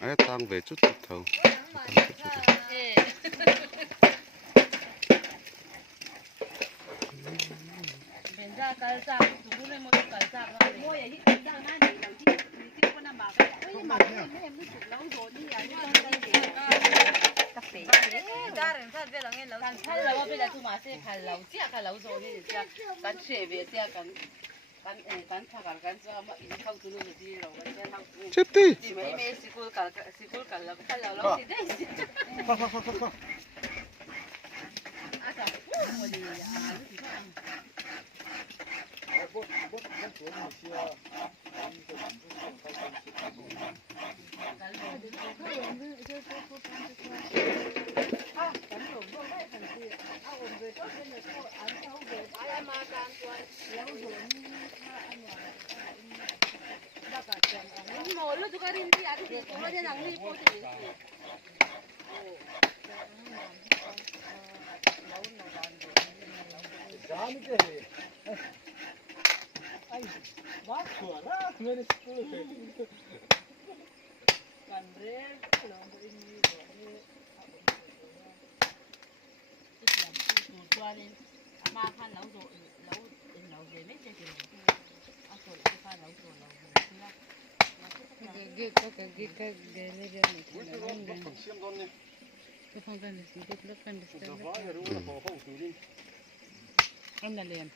Ấy tăng về chút thầu. Bên ra cái ra tụi nó mua cái ra nó mua vậy thì cái ra nó đi đầu tiên thì con nằm bảo cái ơi mà em mới chụp lâu rồi đi à nhưng mà cà phê ra rồi ra về là nghe lâuกันพันแล้วว่าเป็นอะไรมาเสียพันแล้วเสียกันแล้วโซนี่เสียกันเสียเบียเสียกันกันพักกันจะมาอีกเข้าตัวนู้นที่เรากันเสียทั้งที่ไม่สิคุยกันแล้วพันแล้วเราที่ได้สิอาจารย์พอดีอ่ะที่ฟังMolo juga rinti ada di sekolah dia nang lipo tu. Jangan ke? Ay, bagus lah, mana sekolah. Kan bre, kalau ini ni. Itu tuan ni, makan lauk dia ni jadi. Asal makan lauk. Gek gele dia ni. Cái phong cảnh này thì rất là cần được. Anh là liền.